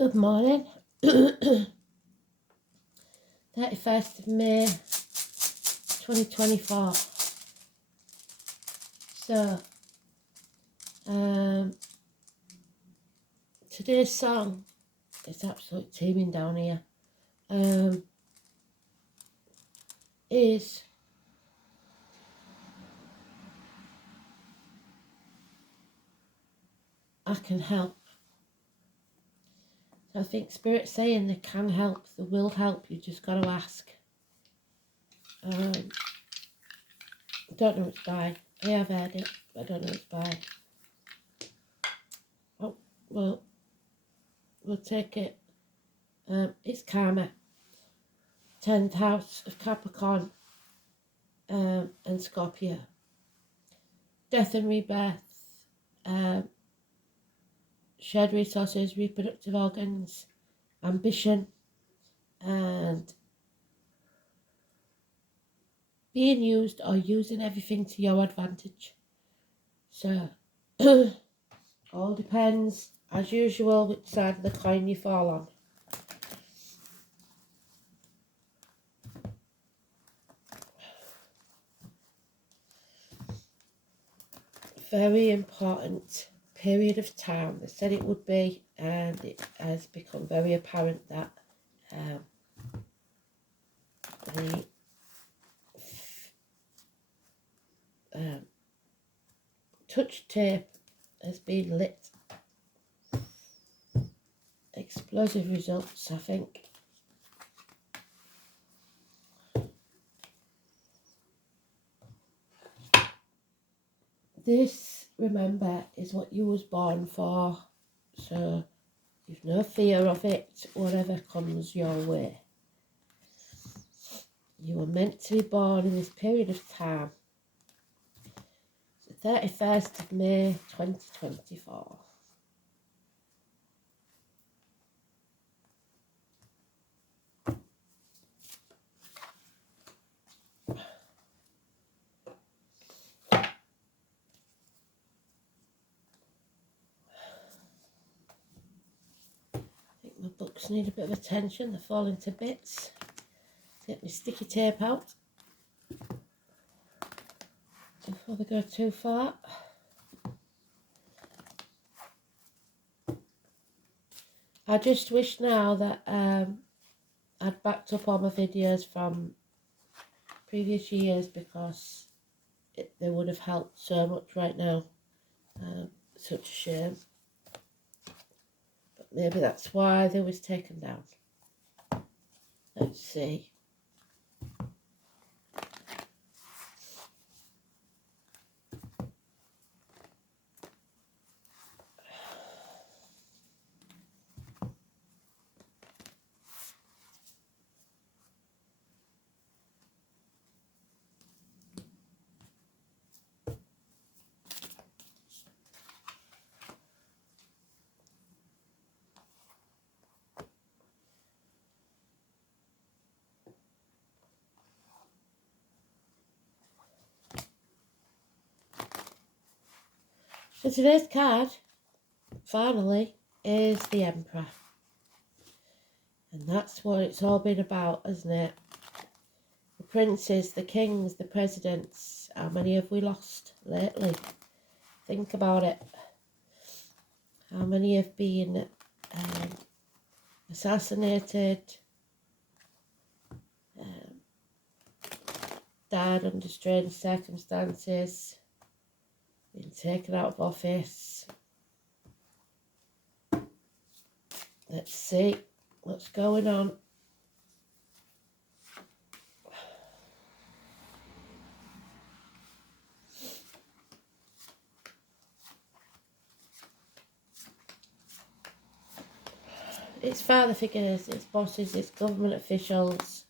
Good morning. 31st of May 2024. So, today's song is absolutely teeming down here. Is I Can Help. So I think Spirit's saying they can help, they will help, you just got to ask. I don't know it's by. I have heard it, but I don't know it's by. Oh, well, we'll take it. It's Karma. 10th house of Capricorn and Scorpio. Death and rebirth. Shared resources, reproductive organs, ambition, and being used or using everything to your advantage. So, all depends, as usual, which side of the coin you fall on. Very important period of time. They said it would be, and it has become very apparent that the touch tape has been lit. Explosive results, I think. This, remember, is what you was born for, so you've no fear of it, whatever comes your way. You were meant to be born in this period of time. The 31st of May 2024. I think my books need a bit of attention, they're falling to bits. Take my sticky tape out before they go too far. I just wish now that I'd backed up all my videos from previous years, because they would have helped so much right now. Such a shame. But maybe that's why they was taken down. Let's see. So today's card, finally, is the Emperor. And that's what it's all been about, isn't it? The princes, the kings, the presidents. How many have we lost lately? Think about it. How many have been assassinated, died under strange circumstances, been taken out of office. Let's see what's going on. It's father figures, it's bosses, it's government officials,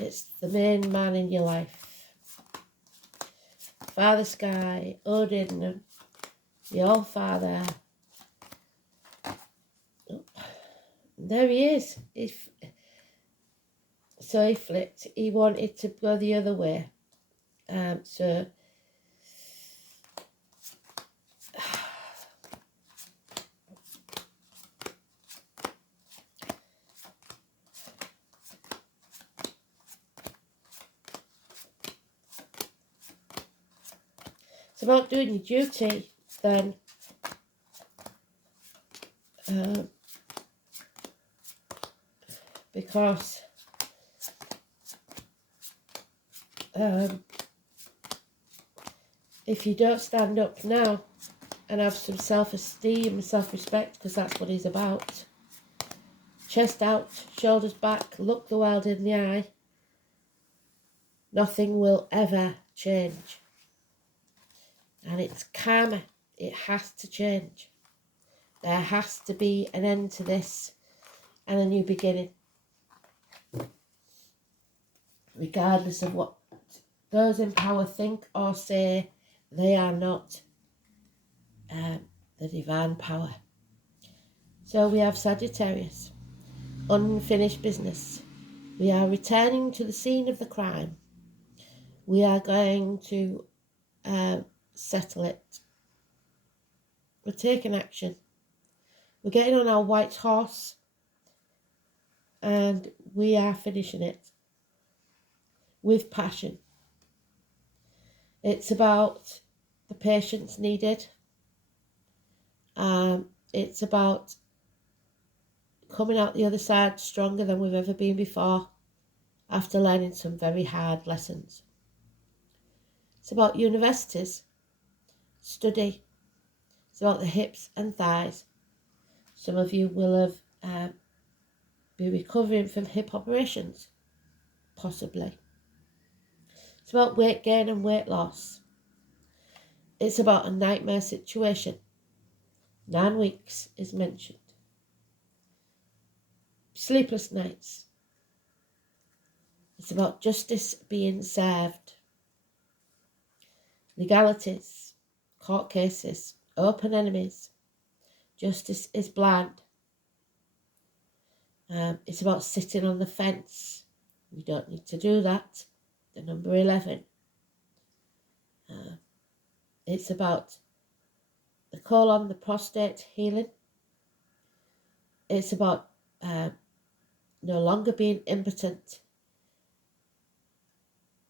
it's the main man in your life. Father Sky, Odin, the All-Father. Oh, there he is. So he flipped. He wanted to go the other way. So it's about doing your duty, then because if you don't stand up now and have some self-esteem and self-respect, because that's what he's about, chest out, shoulders back, look the world in the eye, nothing will ever change. And it's karma. It has to change. There has to be an end to this and a new beginning. Regardless of what those in power think or say, they are not the divine power. So we have Sagittarius, unfinished business. We are returning to the scene of the crime. We are going to settle it. We're taking action. We're getting on our white horse and we are finishing it with passion. It's about the patience needed. It's about coming out the other side stronger than we've ever been before after learning some very hard lessons. It's about universities, study. It's about the hips and thighs. Some of you will have be recovering from hip operations, possibly. It's about weight gain and weight loss. It's about a nightmare situation. 9 weeks is mentioned. Sleepless nights. It's about justice being served. Legalities, court cases, open enemies. Justice is blind. It's about sitting on the fence. We don't need to do that. The number 11. It's about the colon, the prostate healing. It's about no longer being impotent,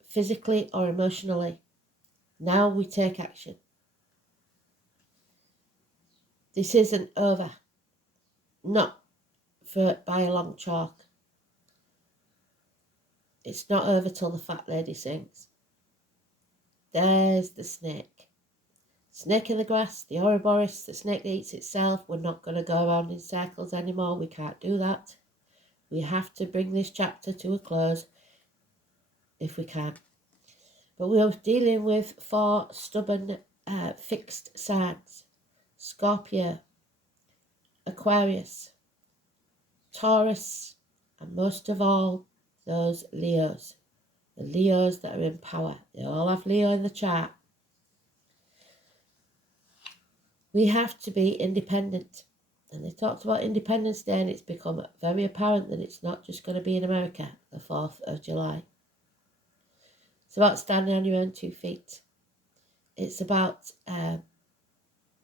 physically or emotionally. Now we take action. This isn't over. Not by a long chalk. It's not over till the fat lady sings. There's the snake. Snake in the grass, the Ouroboros, the snake that eats itself. We're not going to go around in circles anymore. We can't do that. We have to bring this chapter to a close if we can. But we're dealing with 4 stubborn fixed signs. Scorpio, Aquarius, Taurus, and most of all, those Leos. The Leos that are in power. They all have Leo in the chart. We have to be independent. And they talked about Independence Day, and it's become very apparent that it's not just going to be in America, the 4th of July. It's about standing on your own 2 feet. It's about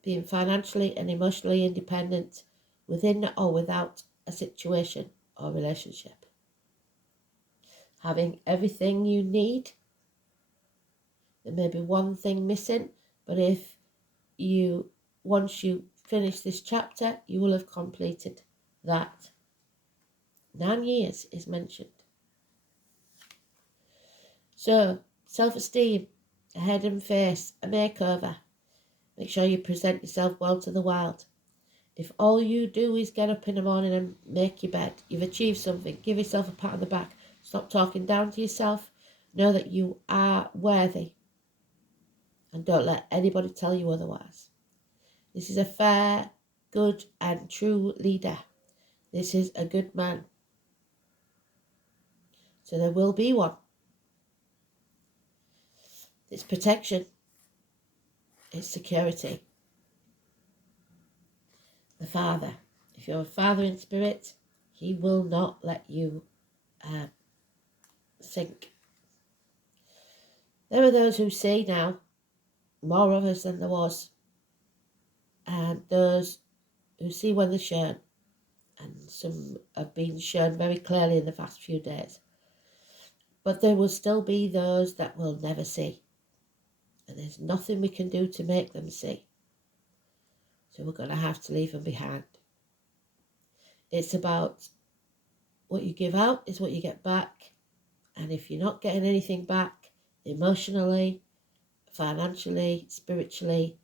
being financially and emotionally independent within or without a situation or relationship. Having everything you need. There may be one thing missing, but once you finish this chapter, you will have completed that. 9 years is mentioned. So, self-esteem, a head and face, a makeover. Make sure you present yourself well to the world. If all you do is get up in the morning and make your bed, you've achieved something. Give yourself a pat on the back. Stop talking down to yourself. Know that you are worthy. And don't let anybody tell you otherwise. This is a fair, good and true leader. This is a good man. So there will be one. It's protection. It's security. The Father. If you're a father in spirit, he will not let you sink. There are those who see now more of us than there was. And those who see when they're shown. And some have been shown very clearly in the past few days. But there will still be those that will never see. and there's nothing we can do to make them see. So we're going to have to leave them behind. It's about what you give out is what you get back. And if you're not getting anything back, emotionally, financially, spiritually,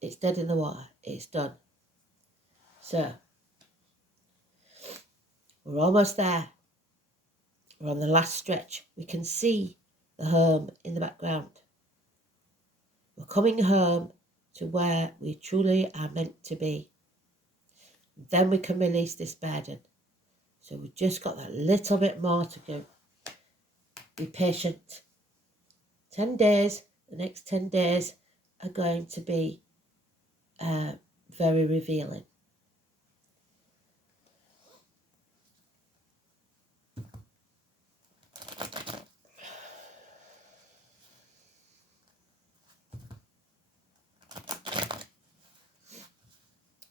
it's dead in the water. It's done. So, we're almost there. We're on the last stretch. We can see the home in the background. We're coming home to where we truly are meant to be. Then we can release this burden. So we've just got that little bit more to do. Be patient. 10 days, the next 10 days are going to be very revealing.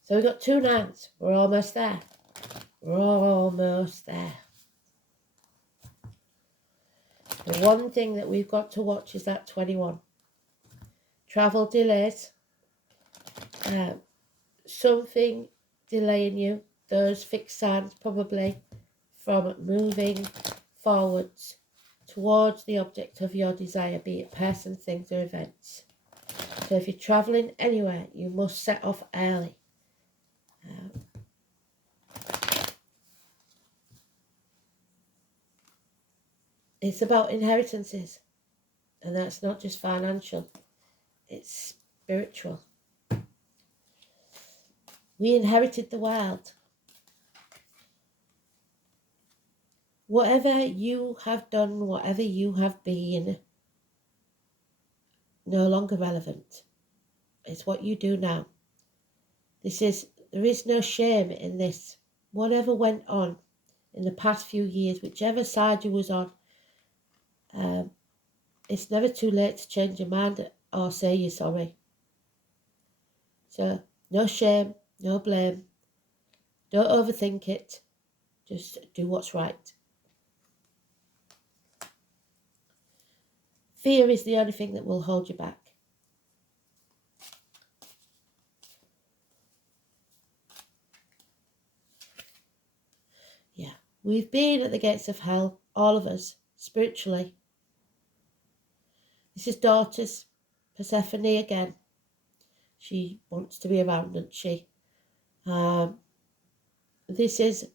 So we've got 2 nines. We're almost there. We're almost there. The one thing that we've got to watch is that 21. Travel delays. Something delaying you. Those fixed signs probably from moving forwards towards the object of your desire, be it person, things or events. So if you're travelling anywhere, you must set off early. It's about inheritances, and that's not just financial, it's spiritual. We inherited the world. Whatever you have done, whatever you have been, no longer relevant. It's what you do now. There is no shame in this. Whatever went on in the past few years, whichever side you was on, it's never too late to change your mind or say you're sorry. So, no shame, no blame. Don't overthink it. Just do what's right. Fear is the only thing that will hold you back. Yeah, we've been at the gates of hell, all of us, spiritually. This is daughters, Persephone again. She wants to be around, doesn't she? This is,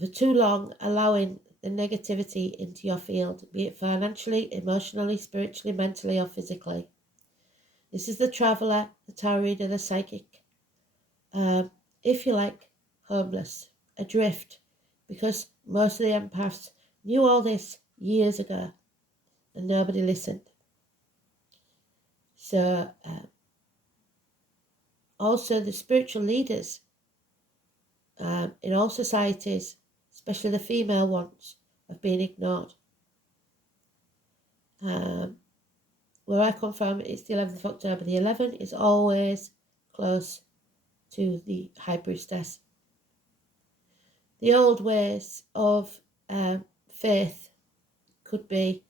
for too long, allowing the negativity into your field, be it financially, emotionally, spiritually, mentally, or physically. This is the traveller, the tarot reader, the psychic. If you like, homeless, adrift, because most of the empaths knew all this years ago and nobody listened. So, also the spiritual leaders in all societies, especially the female ones, have been ignored. Where I come from, it's the 11th of October. The 11 is always close to the High Priestess. The old ways of faith could be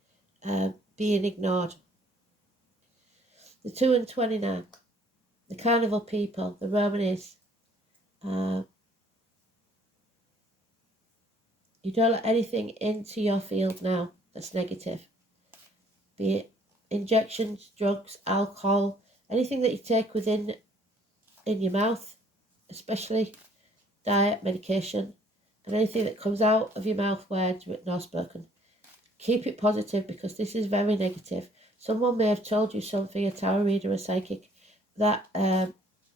being ignored. The 2 and 29, the carnival people, the Romanis. You don't let anything into your field now that's negative. Be it injections, drugs, alcohol, anything that you take in your mouth, especially diet, medication, and anything that comes out of your mouth, words written or spoken. Keep it positive, because this is very negative. Someone may have told you something, a tarot reader, a psychic, that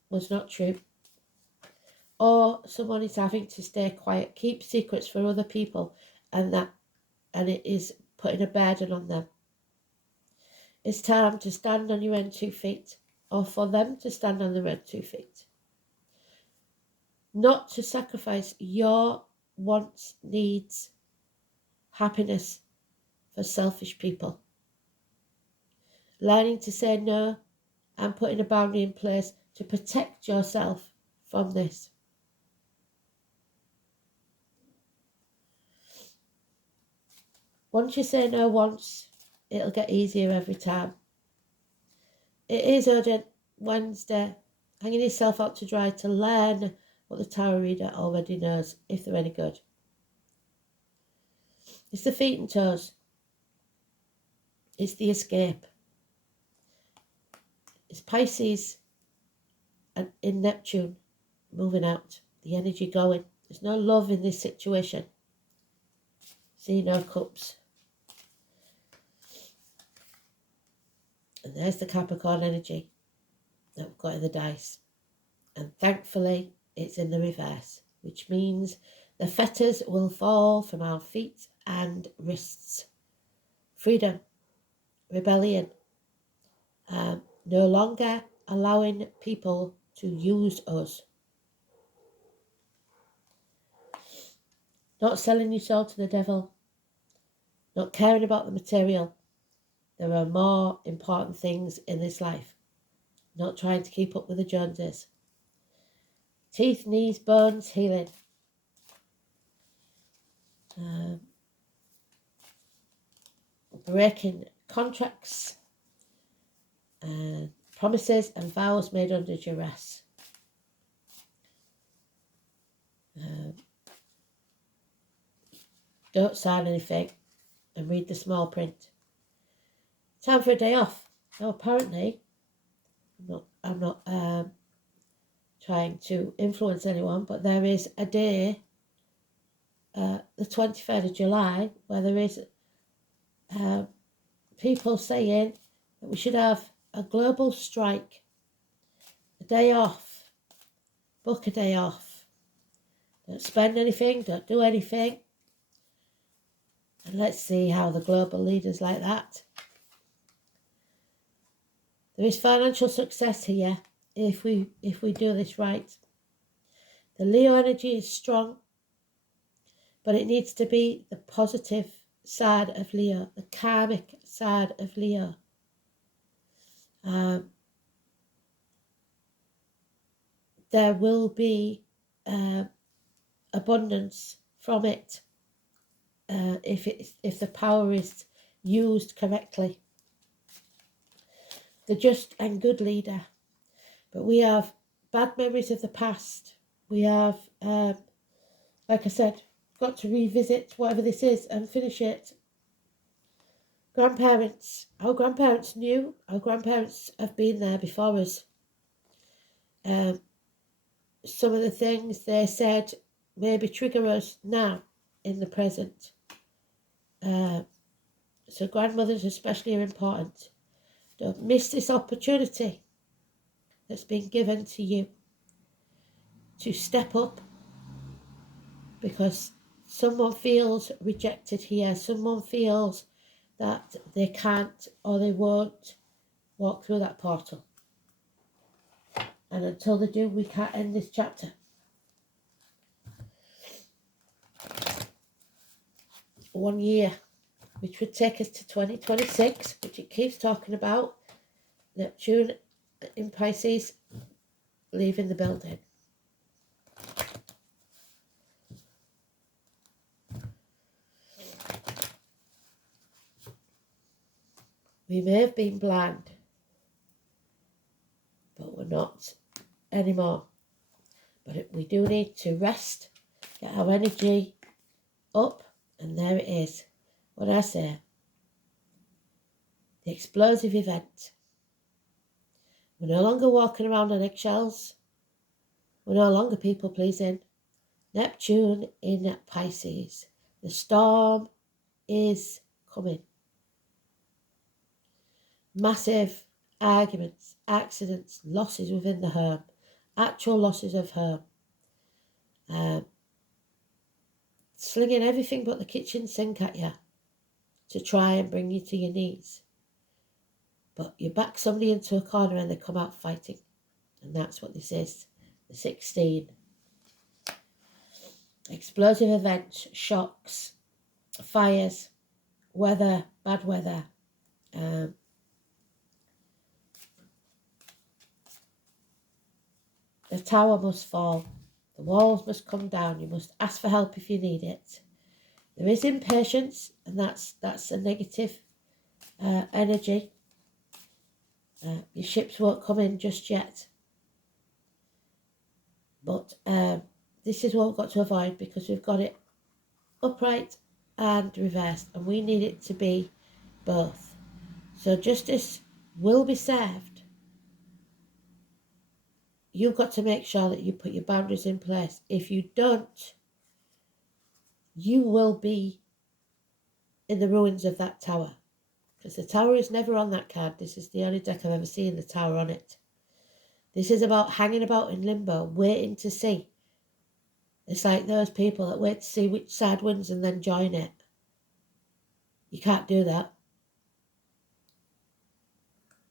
was not true. Or someone is having to stay quiet, keep secrets for other people, and it is putting a burden on them. It's time to stand on your own 2 feet, or for them to stand on their own 2 feet. Not to sacrifice your wants, needs, happiness for selfish people. Learning to say no and putting a boundary in place to protect yourself from this. Once you say no once, it'll get easier every time. It is urgent Wednesday. Hanging yourself out to dry to learn what the tarot reader already knows, if they're any good. It's the feet and toes. It's the escape. It's Pisces and in Neptune moving out. The energy going. There's no love in this situation. See, no cups. And there's the Capricorn energy that we've got in the dice. And thankfully, it's in the reverse, which means the fetters will fall from our feet and wrists. Freedom, rebellion, no longer allowing people to use us. Not selling your soul to the devil, not caring about the material. There are more important things in this life. Not trying to keep up with the Joneses. Teeth, knees, bones, healing. Breaking contracts and promises and vows made under duress. Don't sign anything and read the small print. Time for a day off. Now apparently, I'm not trying to influence anyone, but there is a day, the 23rd of July, where there is people saying that we should have a global strike, a day off, book a day off. Don't spend anything, don't do anything. And let's see how the global leaders like that. There is financial success here if we do this right. The Leo energy is strong, but it needs to be the positive side of Leo, the karmic side of Leo. There will be abundance from it if the power is used correctly. The just and good leader. But we have bad memories of the past. We have, like I said, got to revisit whatever this is and finish it. Grandparents. Our grandparents knew. Our grandparents have been there before us. Some of the things they said maybe trigger us now in the present. So grandmothers especially are important. Don't miss this opportunity that's been given to you to step up, because someone feels rejected here. Someone feels that they can't or they won't walk through that portal. And until they do, we can't end this chapter. One year, which would take us to 2026, which it keeps talking about. Neptune in Pisces leaving the building. We may have been blind, but we're not anymore. But we do need to rest, get our energy up, and there it is. What I say, the explosive event. We're no longer walking around on eggshells. We're no longer people pleasing. Neptune in Pisces. The storm is coming. Massive arguments, accidents, losses within the home. Actual losses of home. Slinging everything but the kitchen sink at you to try and bring you to your knees. But you back somebody into a corner and they come out fighting. And that's what this is. The 16. Explosive events, shocks, fires, weather, bad weather. The tower must fall. The walls must come down. You must ask for help if you need it. There is impatience, and that's a negative energy. Your ships won't come in just yet. But this is what we've got to avoid, because we've got it upright and reversed, and we need it to be both. So justice will be served. You've got to make sure that you put your boundaries in place. If you don't, you will be in the ruins of that tower. Because the tower is never on that card. This is the only deck I've ever seen the tower on it. This is about hanging about in limbo, waiting to see. It's like those people that wait to see which side wins and then join it. You can't do that.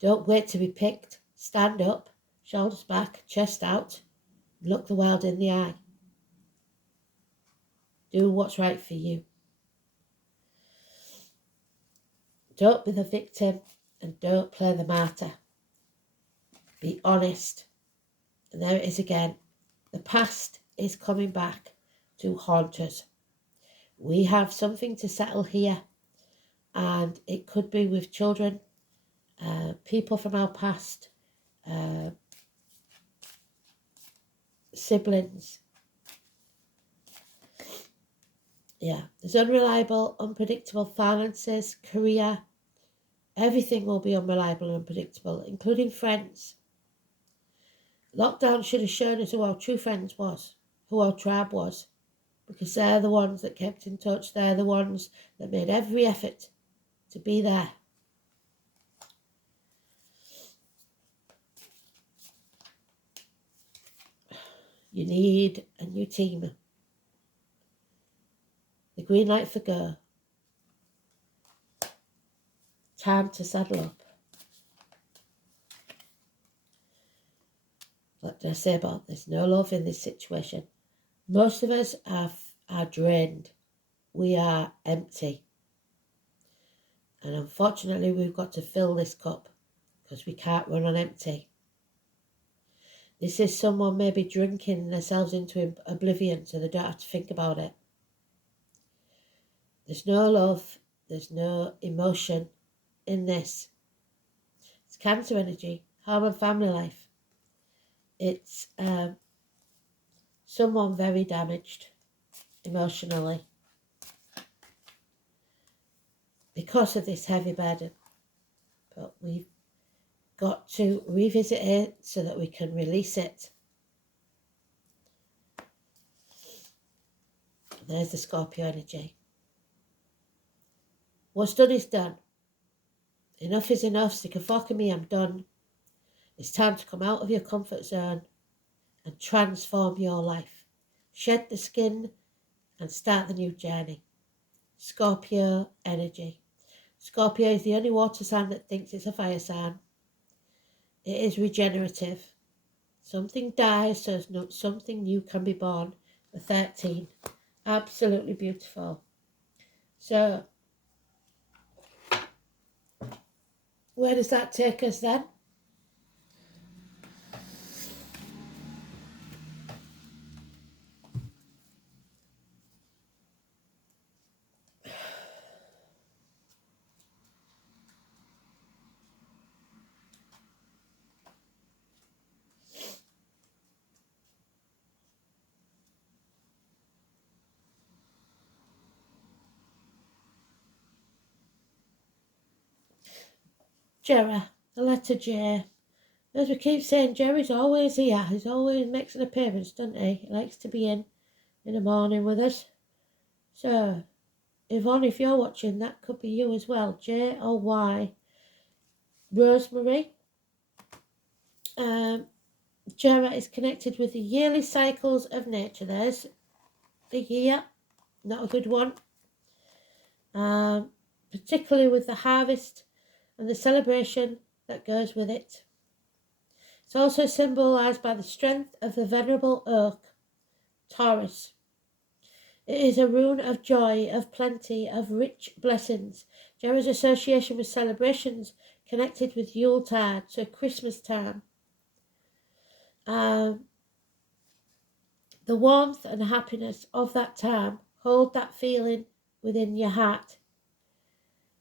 Don't wait to be picked. Stand up, shoulders back, chest out, and look the world in the eye. Do what's right for you. Don't be the victim and don't play the martyr. Be honest. And there it is again. The past is coming back to haunt us. We have something to settle here, and it could be with children, people from our past, siblings. Yeah, there's unreliable, unpredictable finances, career. Everything will be unreliable and unpredictable, including friends. Lockdown should have shown us who our true friends was, who our tribe was, because they're the ones that kept in touch. They're the ones that made every effort to be there. You need a new team. The green light for go. Time to saddle up. What do I say about this? No love in this situation. Most of us are drained. We are empty. And unfortunately, we've got to fill this cup because we can't run on empty. This is someone maybe drinking themselves into oblivion so they don't have to think about it. There's no love. There's no emotion in this. It's Cancer energy, home and family life. It's someone very damaged emotionally because of this heavy burden. But we've got to revisit it so that we can release it. There's the Scorpio energy. What's done is done. Enough is enough. Stick a fork in me, I'm done. It's time to come out of your comfort zone and transform your life. Shed the skin and start the new journey. Scorpio energy. Scorpio is the only water sign that thinks it's a fire sign. It is regenerative. Something dies so something new can be born. The 13. Absolutely beautiful. So, where does that take us then? Jera, the letter J. As we keep saying, Jerry's always here. He's always makes an appearance, doesn't he? He likes to be in the morning with us. So, Yvonne, if you're watching, that could be you as well. J or Y. Rosemary. Jera is connected with the yearly cycles of nature. There's the year, not a good one. Particularly with the harvest and the celebration that goes with it. It's also symbolised by the strength of the venerable oak, Taurus. It is a rune of joy, of plenty, of rich blessings. Jera's association with celebrations connected with Yuletide, so Christmas time. The warmth and happiness of that time, hold that feeling within your heart.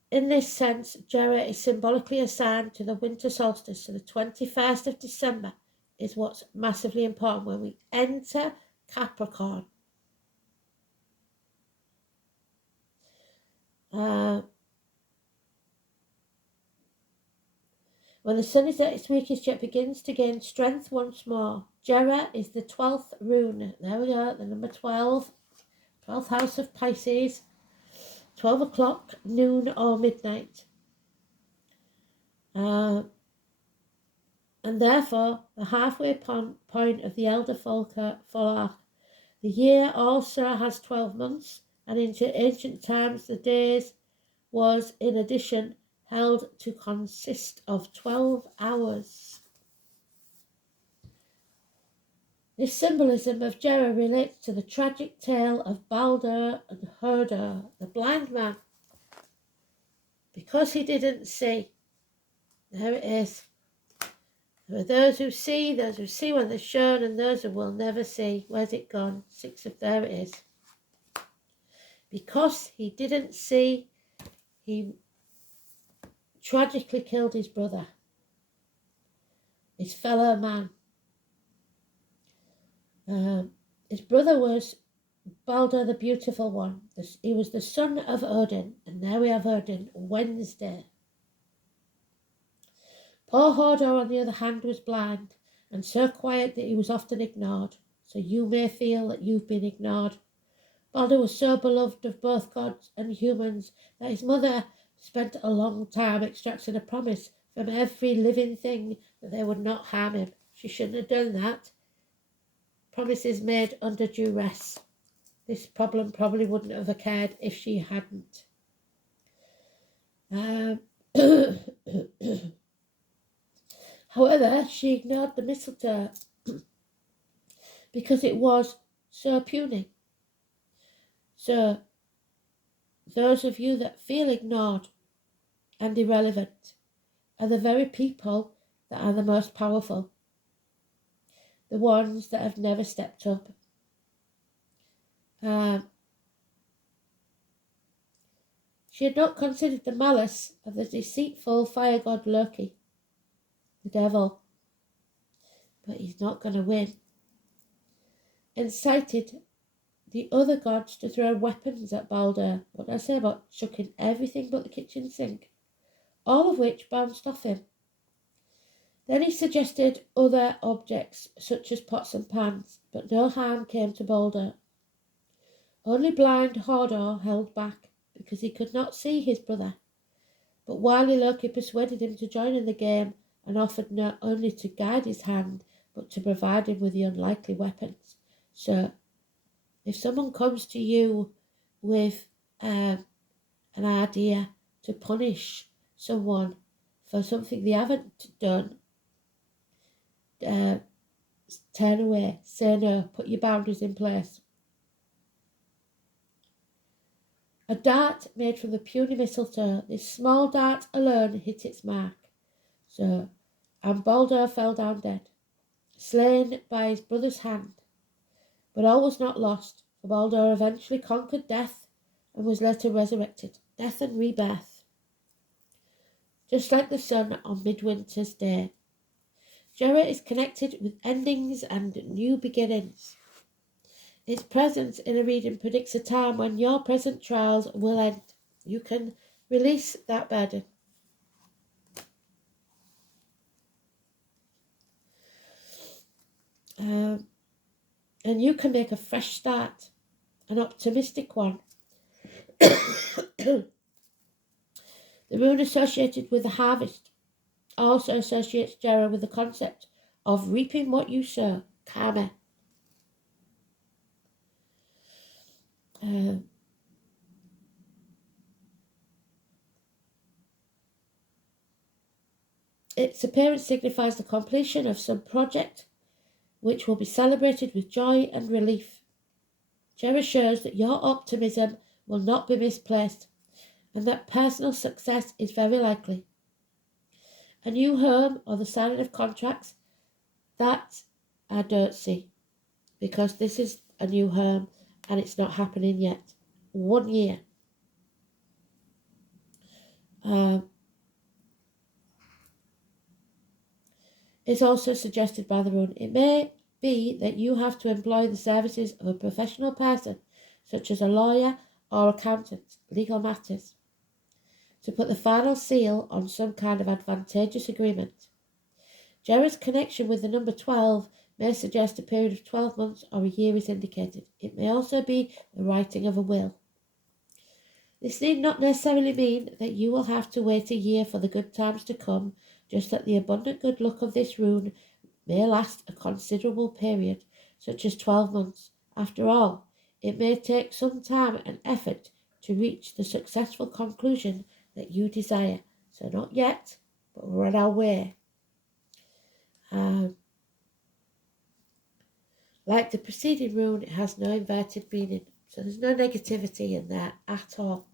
In this sense, Jera is symbolically assigned to the winter solstice, so the 21st of December is what's massively important when we enter Capricorn. When the sun is at its weakest, it begins to gain strength once more. Jera is the 12th rune. There we go, the number 12. 12th house of Pisces. 12 o'clock, noon or midnight. And therefore, the halfway point of the elder Folak. The year also has 12 months, and in ancient times the days was, in addition, held to consist of 12 hours. This symbolism of Jera relates to the tragic tale of Balder and Hodor, the blind man. Because he didn't see. There it is. There are those who see when they're shown, and those who will never see. Where's it gone? There it is. Because he didn't see, he tragically killed his brother, his fellow man. His brother was Balder the Beautiful One. He was the son of Odin, and now we have Odin, Wednesday. Poor Hodor, on the other hand, was blind, and so quiet that he was often ignored. So you may feel that you've been ignored. Balder was so beloved of both gods and humans that his mother spent a long time extracting a promise from every living thing that they would not harm him. She shouldn't have done that. Promises made under duress. This problem probably wouldn't have occurred if she hadn't. However, she ignored the mistletoe because it was so puny. So, those of you that feel ignored and irrelevant are the very people that are the most powerful. The ones that have never stepped up. She had not considered the malice of the deceitful fire god Loki, the devil. But he's not going to win. Incited the other gods to throw weapons at Balder. What did I say about chucking everything but the kitchen sink? All of which bounced off him. Then he suggested other objects, such as pots and pans, but no harm came to Balder. Only blind Hodor held back, because he could not see his brother. But wily Loki persuaded him to join in the game, and offered not only to guide his hand, but to provide him with the unlikely weapons. So, if someone comes to you with an idea to punish someone for something they haven't done, turn away, say no, put your boundaries in place. A dart made from the puny mistletoe, this small dart alone hit its mark. So, and Balder fell down dead, slain by his brother's hand. But all was not lost, for Balder eventually conquered death and was later resurrected. Death and rebirth. Just like the sun on midwinter's day. Jera is connected with endings and new beginnings. Its presence in a reading predicts a time when your present trials will end. You can release that burden. And you can make a fresh start, an optimistic one. The rune associated with the harvest also associates Jera with the concept of reaping what you sow, karma. Its appearance signifies the completion of some project which will be celebrated with joy and relief. Jera shows that your optimism will not be misplaced and that personal success is very likely. A new home or the signing of contracts, that I don't see, because this is a new home and it's not happening yet. 1 year. is also suggested by the rune. It may be that you have to employ the services of a professional person, such as a lawyer or accountant, legal matters, to put the final seal on some kind of advantageous agreement. Jerry's connection with the number 12 may suggest a period of 12 months or a year is indicated. It may also be the writing of a will. This need not necessarily mean that you will have to wait a year for the good times to come, just that the abundant good luck of this rune may last a considerable period, such as 12 months. After all, it may take some time and effort to reach the successful conclusion that you desire. So not yet, but we're on our way. Like the preceding rune, it has no inverted meaning. So there's no negativity in there at all.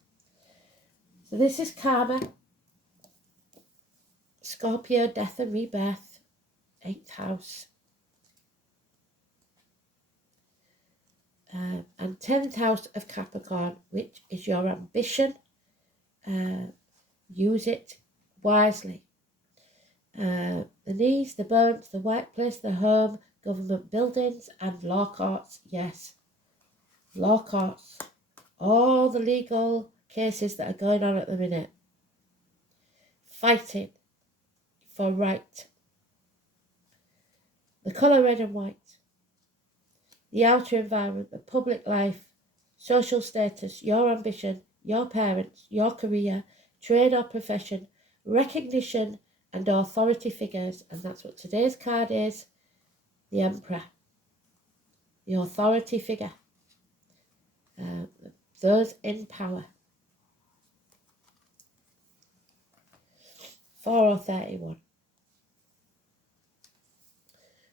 So this is karma. Scorpio, death and rebirth. 8th house. And 10th house of Capricorn, which is your ambition. Use it wisely. The knees, the bones, the workplace, the home, government buildings and law courts. Yes, law courts. All the legal cases that are going on at the minute. Fighting for right. The colour red and white. The outer environment, the public life, social status, your ambition, your parents, your career, trade or profession, recognition and authority figures. And that's what today's card is, the Emperor, the authority figure, those in power. 4 or 31.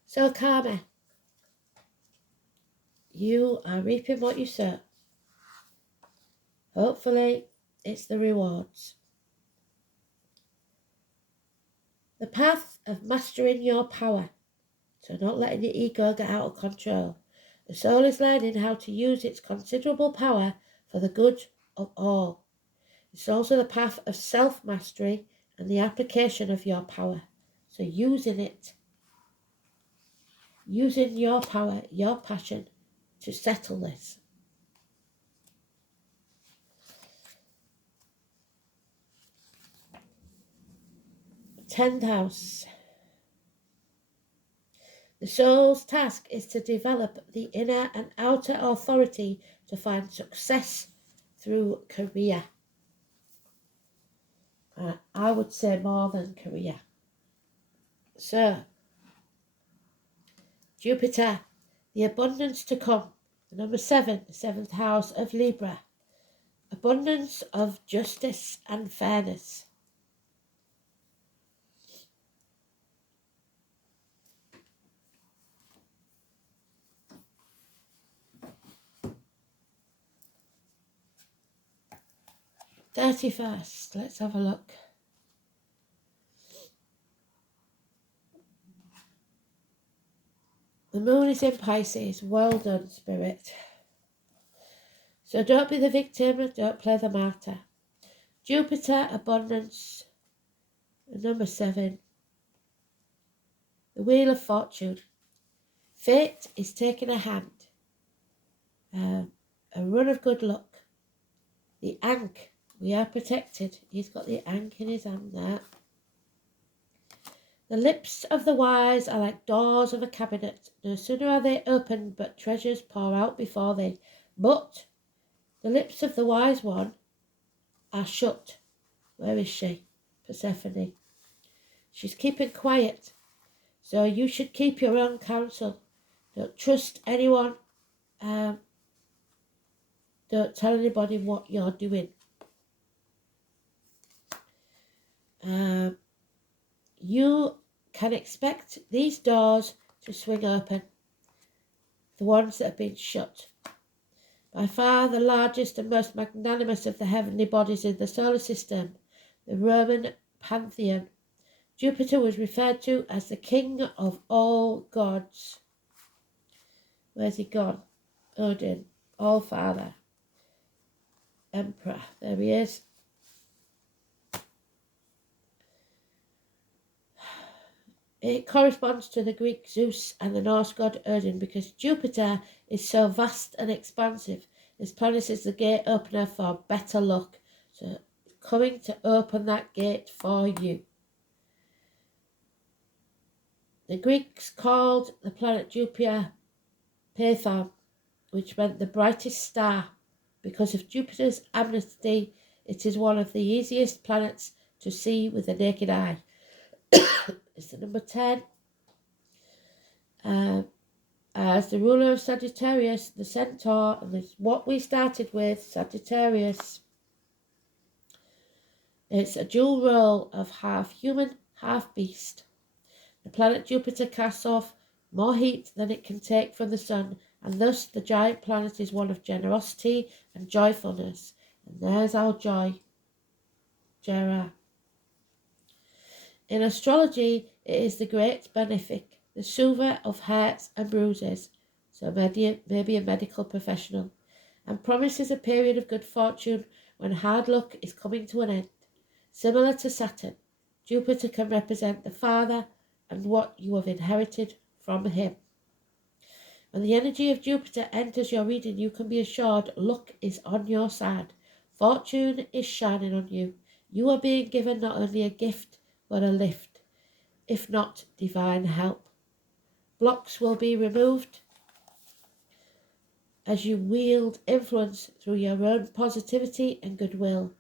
So karma, you are reaping what you sow. Hopefully it's the rewards. The path of mastering your power, so not letting your ego get out of control. The soul is learning how to use its considerable power for the good of all. It's also the path of self-mastery and the application of your power. So using it, using your power, your passion to settle this. Tenth house. The soul's task is to develop the inner and outer authority to find success through career. I would say more than career. So, Jupiter, the abundance to come. Number 7, the 7th house of Libra. Abundance of justice and fairness. '31st, let's have a look. The moon is in Pisces. Well done, Spirit. So don't be the victim, don't play the martyr. Jupiter, abundance. Number 7. The Wheel of Fortune. Fate is taking a hand. A run of good luck. The Ankh. We are protected. He's got the Ankh in his hand there. The lips of the wise are like doors of a cabinet. No sooner are they opened, but treasures pour out before thee. But the lips of the wise one are shut. Where is she? Persephone. She's keeping quiet. So you should keep your own counsel. Don't trust anyone. Don't tell anybody what you're doing. You can expect these doors to swing open. The ones that have been shut. By far the largest and most magnanimous of the heavenly bodies in the solar system, the Roman pantheon, Jupiter was referred to as the king of all gods. Where's he gone? Odin, All-Father, Emperor. There he is. It corresponds to the Greek Zeus and the Norse god Odin because Jupiter is so vast and expansive. This planet is the gate opener for better luck. So coming to open that gate for you. The Greeks called the planet Jupiter Python, which meant the brightest star. Because of Jupiter's amnesty, it is one of the easiest planets to see with the naked eye. It's the number 10. As the ruler of Sagittarius, the centaur, and this is what we started with, Sagittarius. It's a dual role of half human, half beast. The planet Jupiter casts off more heat than it can take from the sun, and thus the giant planet is one of generosity and joyfulness. And there's our joy, Jera. In astrology, it is the great benefic, the soother of hurts and bruises, so maybe a medical professional, and promises a period of good fortune when hard luck is coming to an end. Similar to Saturn, Jupiter can represent the father and what you have inherited from him. When the energy of Jupiter enters your reading, you can be assured luck is on your side. Fortune is shining on you. You are being given not only a gift, but a lift, if not divine help. Blocks will be removed as you wield influence through your own positivity and goodwill.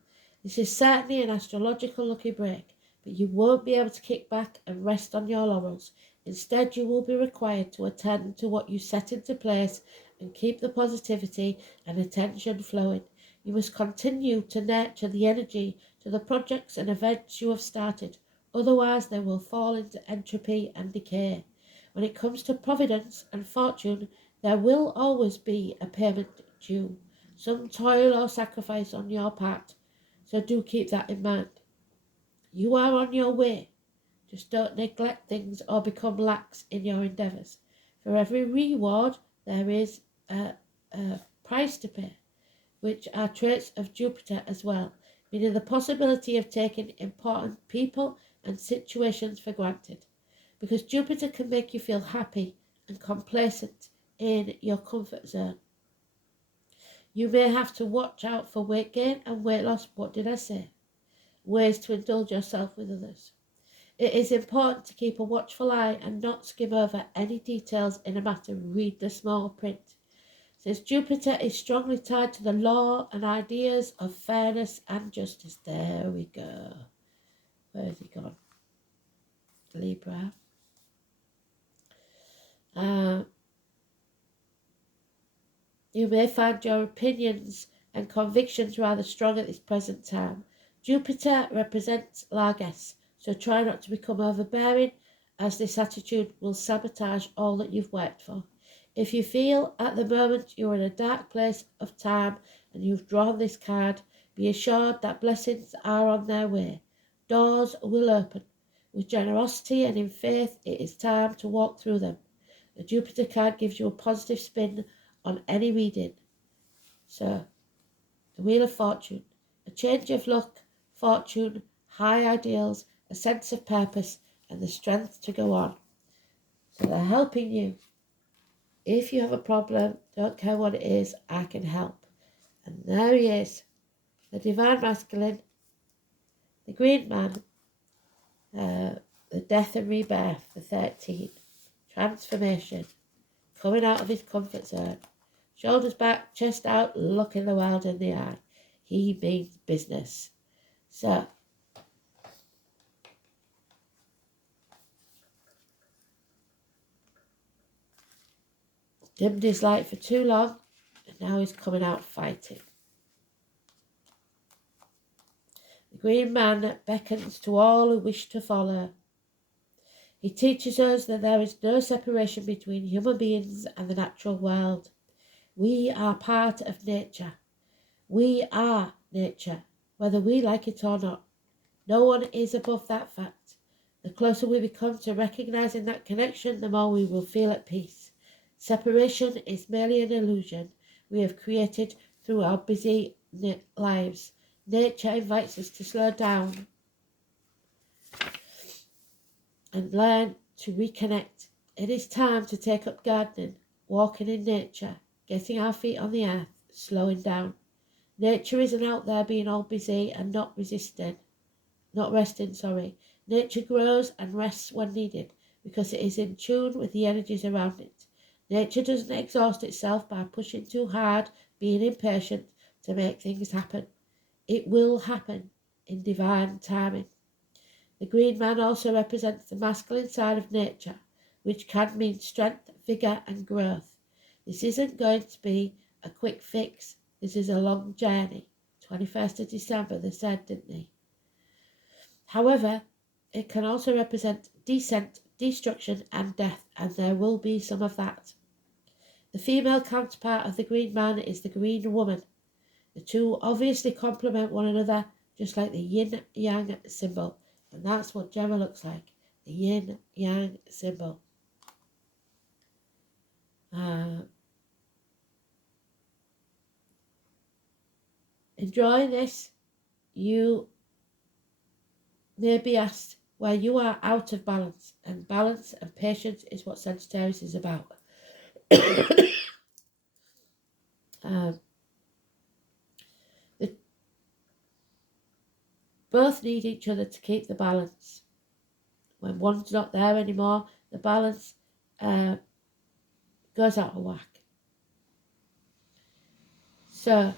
This is certainly an astrological lucky break, but you won't be able to kick back and rest on your laurels. Instead, you will be required to attend to what you set into place and keep the positivity and attention flowing. You must continue to nurture the energy to the projects and events you have started, otherwise they will fall into entropy and decay. When it comes to providence and fortune, there will always be a payment due, some toil or sacrifice on your part. So do keep that in mind. You are on your way. Just don't neglect things or become lax in your endeavours. For every reward, there is a price to pay, which are traits of Jupiter as well, meaning the possibility of taking important people and situations for granted. Because Jupiter can make you feel happy and complacent in your comfort zone. You may have to watch out for weight gain and weight loss. What did I say? Ways to indulge yourself with others. It is important to keep a watchful eye and not skim over any details in a matter. Read the small print. It says Jupiter is strongly tied to the law and ideas of fairness and justice. There we go. Where has he gone? Libra. You may find your opinions and convictions rather strong at this present time. Jupiter represents largesse, so try not to become overbearing, as this attitude will sabotage all that you've worked for. If you feel at the moment you are in a dark place of time and you've drawn this card, be assured that blessings are on their way. Doors will open. With generosity and in faith, it is time to walk through them. The Jupiter card gives you a positive spin on any reading. So, the Wheel of Fortune, a change of luck, fortune, high ideals, a sense of purpose, and the strength to go on. So they're helping you. If you have a problem, don't care what it is, I can help. And there he is, the Divine Masculine, the Green Man, the Death and Rebirth, the 13, transformation, coming out of his comfort zone. Shoulders back, chest out, looking the world in the eye. He means business. So, dimmed his light for too long, and now he's coming out fighting. The Green Man beckons to all who wish to follow. He teaches us that there is no separation between human beings and the natural world. We are part of nature. We are nature, whether we like it or not. No one is above that fact. The closer we become to recognizing that connection, the more we will feel at peace. Separation is merely an illusion we have created through our busy lives. Nature invites us to slow down and learn to reconnect. It is time to take up gardening, walking in nature, getting our feet on the earth, slowing down. Nature isn't out there being all busy and not resting. Nature grows and rests when needed because it is in tune with the energies around it. Nature doesn't exhaust itself by pushing too hard, being impatient to make things happen. It will happen in divine timing. The green man also represents the masculine side of nature, which can mean strength, vigour and growth. This isn't going to be a quick fix. This is a long journey. 21st of December, they said, didn't they? However, it can also represent descent, destruction and death, and there will be some of that. The female counterpart of the green man is the green woman. The two obviously complement one another, just like the yin-yang symbol. And that's what Gemma looks like, the yin-yang symbol. Enjoying this, you may be asked where you are out of balance, and balance and patience is what Sagittarius is about. Both need each other to keep the balance. When one's not there anymore, the balance goes out of whack. So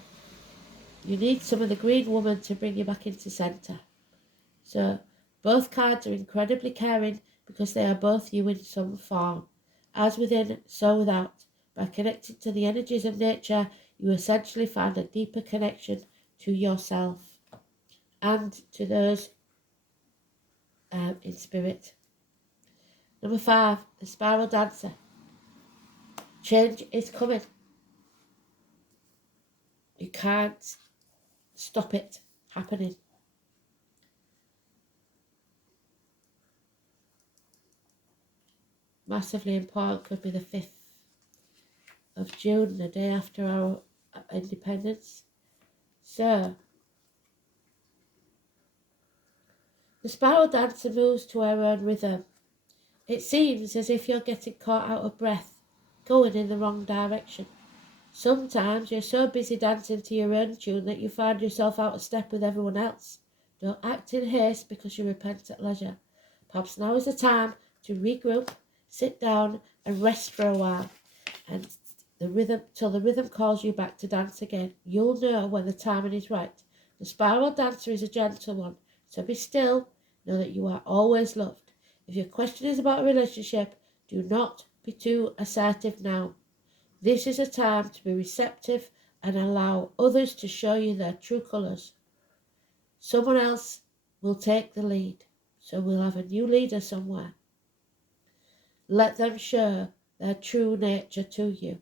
you need some of the green woman to bring you back into centre. So both cards are incredibly caring because they are both you in some form. As within, so without. By connecting to the energies of nature, you essentially find a deeper connection to yourself and to those in spirit. Number 5, the spiral dancer. Change is coming. You can't stop it happening. Massively important, could be the 5th of June, the day after our independence. So, the spiral dancer moves to her own rhythm. It seems as if you're getting caught out of breath, going in the wrong direction. Sometimes you're so busy dancing to your own tune that you find yourself out of step with everyone else. Don't act in haste because you repent at leisure. Perhaps now is the time to regroup, sit down and rest for a while, and till the rhythm calls you back to dance again. You'll know when the timing is right. The spiral dancer is a gentle one, so be still. Know that you are always loved. If your question is about a relationship, do not be too assertive now. This is a time to be receptive and allow others to show you their true colours. Someone else will take the lead, so we'll have a new leader somewhere. Let them show their true nature to you.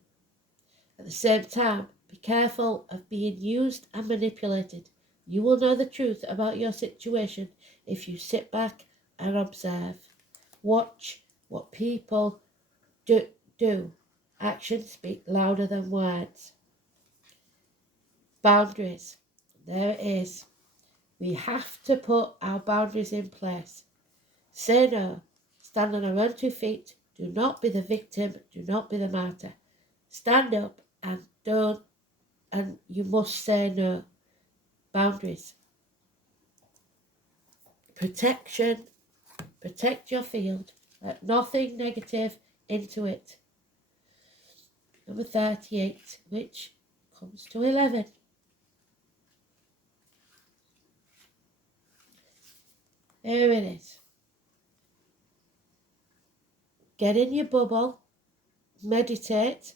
At the same time, be careful of being used and manipulated. You will know the truth about your situation if you sit back and observe. Watch what people do. Actions speak louder than words. Boundaries. There it is. We have to put our boundaries in place. Say no. Stand on our own 2 feet. Do not be the victim. Do not be the martyr. Stand up and you must say no. Boundaries. Protection. Protect your field. Let nothing negative into it. Number 38, which comes to 11. Here it is. Get in your bubble. Meditate.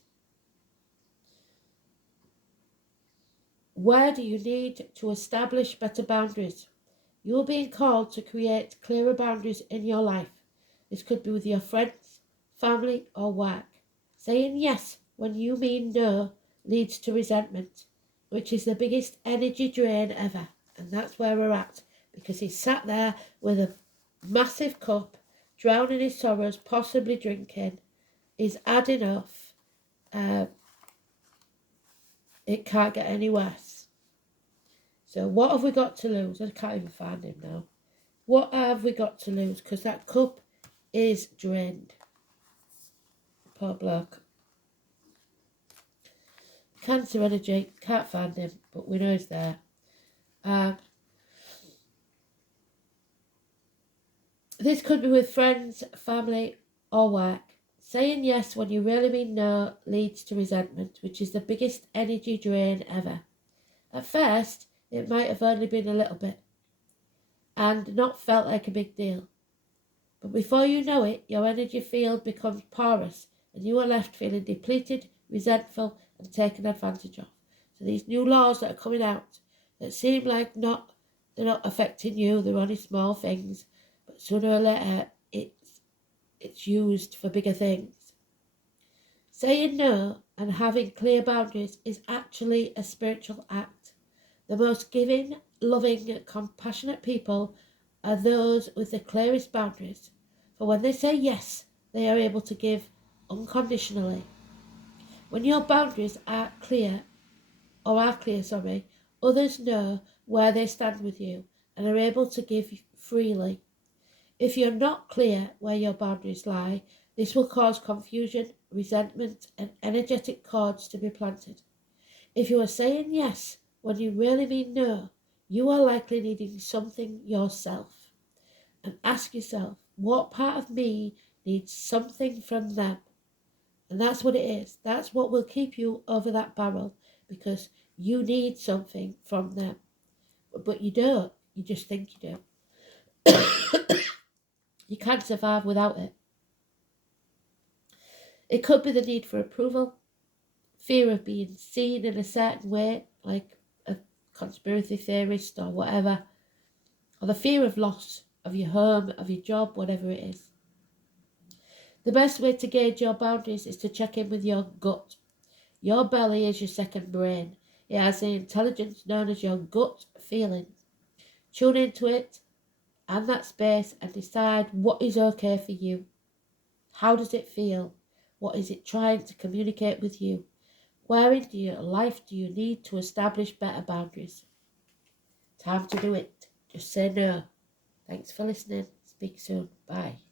Where do you need to establish better boundaries? You are being called to create clearer boundaries in your life. This could be with your friends, family, or work. Saying yes when you mean no leads to resentment, which is the biggest energy drain ever. And that's where we're at, because he sat there with a massive cup, drowning his sorrows, possibly drinking. He's had enough. It can't get any worse. So what have we got to lose? I can't even find him now. What have we got to lose? Because that cup is drained. Poor bloke. Cancer energy, can't find him, but we know he's there. This could be with friends, family, or work. Saying yes when you really mean no leads to resentment, which is the biggest energy drain ever. At first, it might have only been a little bit and not felt like a big deal. But before you know it, your energy field becomes porous and you are left feeling depleted, resentful, and taken advantage of. So these new laws that are coming out that seem like they're not affecting you, they're only small things, but sooner or later it's used for bigger things. Saying no and having clear boundaries is actually a spiritual act. The most giving, loving, compassionate people are those with the clearest boundaries. For when they say yes, they are able to give unconditionally. When your boundaries are clear, others know where they stand with you and are able to give freely. If you're not clear where your boundaries lie, this will cause confusion, resentment, and energetic cords to be planted. If you are saying yes when you really mean no, you are likely needing something yourself. And ask yourself, what part of me needs something from them? And that's what it is. That's what will keep you over that barrel, because you need something from them. But you don't. You just think you do. You can't survive without it. It could be the need for approval, fear of being seen in a certain way, like a conspiracy theorist or whatever, or the fear of loss of your home, of your job, whatever it is. The best way to gauge your boundaries is to check in with your gut. Your belly is your second brain. It has the intelligence known as your gut feeling. Tune into it and that space and decide what is okay for you. How does it feel? What is it trying to communicate with you? Where in your life do you need to establish better boundaries? Time to do it. Just say no. Thanks for listening. Speak soon. Bye.